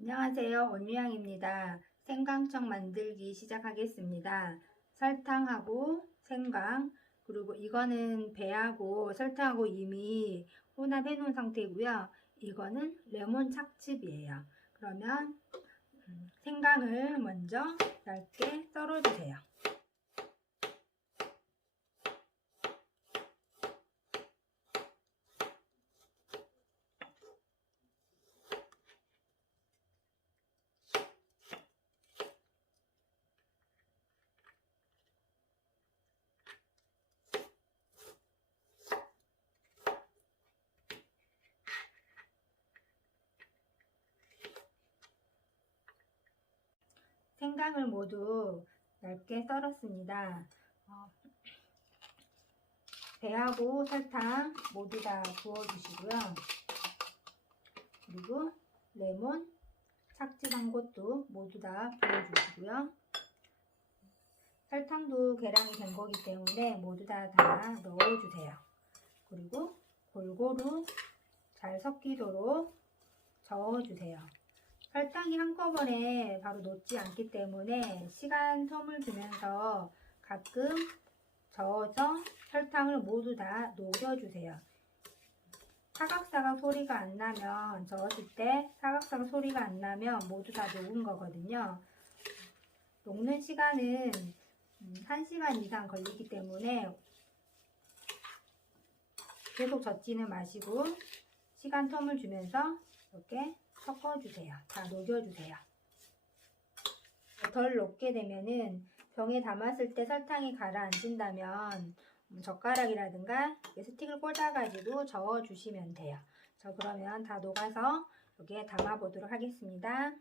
안녕하세요. 온유양입니다. 생강청 만들기 시작하겠습니다. 설탕하고 생강 그리고 이거는 배하고 설탕하고 이미 혼합해 놓은 상태고요. 이거는 레몬 착즙이에요. 그러면 음, 생강을 먼저 얇게 썰어 주세요. 생강을 모두 얇게 썰었습니다. 어, 배하고 설탕 모두 다 부어주시고요. 그리고 레몬 착즙한 것도 모두 다 부어주시고요. 설탕도 계량이 된 거기 때문에 모두 다, 다 넣어주세요. 그리고 골고루 잘 섞이도록 저어주세요. 설탕이 한꺼번에 바로 녹지 않기 때문에 시간 텀을 두면서 가끔 저어서 설탕을 모두 다 녹여주세요. 사각사각 소리가 안 나면 저었을 때 사각사각 소리가 안 나면 모두 다 녹은 거거든요. 녹는 시간은 1시간 이상 걸리기 때문에 계속 젓지는 마시고 시간 텀을 주면서 이렇게 섞어주세요. 다 녹여주세요. 덜 녹게 되면은 병에 담았을 때 설탕이 가라앉는다면 젓가락이라든가 스틱을 꽂아가지고 저어주시면 돼요. 저 그러면 다 녹아서 여기에 담아보도록 하겠습니다.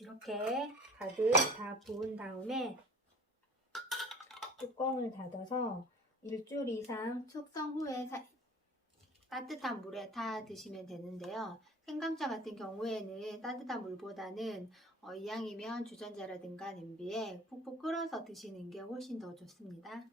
이렇게 가득 다 부은 다음에 뚜껑을 닫아서 일주일 이상 숙성 후에 사- 따뜻한 물에 타 드시면 되는데요. 생강차 같은 경우에는 따뜻한 물보다는 어, 이왕이면 주전자라든가 냄비에 푹푹 끓여서 드시는 게 훨씬 더 좋습니다.